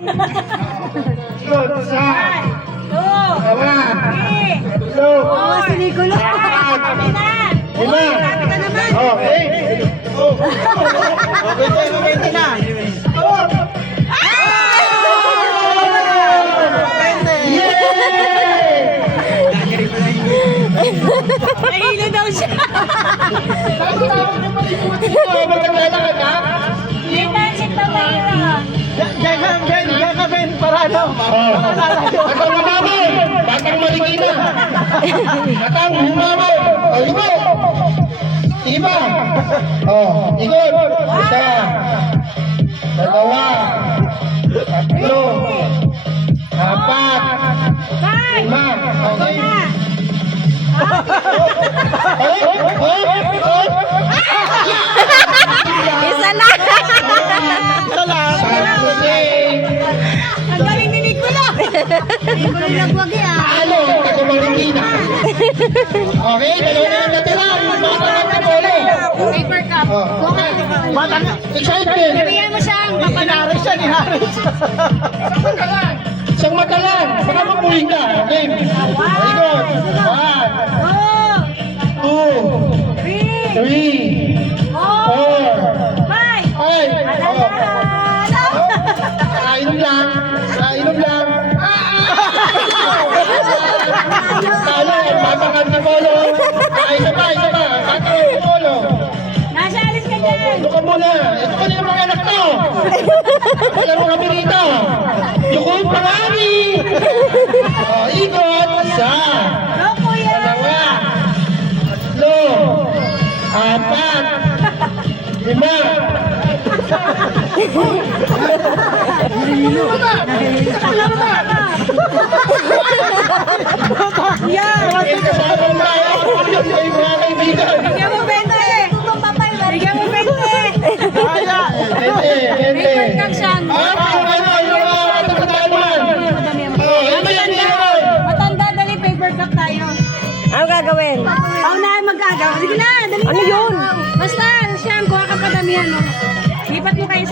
Isa. Dalawa. Tatlo. Sinigulo. Lima. Okay. Okay na. Nahilo daw siya. Magkakalakad ka? May dancing pa ba yun? Diyan ka, Ben, para ano? Batang humabol! Batang maligina! Batang humabol! O, ikot! Iba! O, ikot! Isa! Dalawa! Tatlo! Apat! Lima! Okay? Isa lang. Ang galing ni Nicola. Nicola nagwagi Ano? Batang maligina! Okay, dalawa na lang natira! Batang at polo! Paper cup. Batang, Excitement! Bigyan mo siyang Haris siya ni Haris. Isang mata lang! Baka mapuhin ka! Game! Ikot! 1, 2, 3, 4, 5! Nakainom lang! Nakainom lang! Talo! Batang antipolo! Isa pa! Isa pa! Batang antipolo! Nasa alis ka dyan. Ito ka muna! Ito ka nila mga anak to! Wala mo kami rito! Yung pangani! Ikot! Isa! Go, kuya. Dalawa! Tatlo! Apat! Lima! Bakit kasama tayo? Ay, mga kaibigan! Bigyan mo 20. Bigyan mo 20. Kaya. Paper cup siya. Matanda, dali paper cup tayo. Ano gagawin? Paunahan magagawa. Sige na, dali na. Ano yun? Basta, siyang kuha ka pa damihan mo. Lipat mo kayo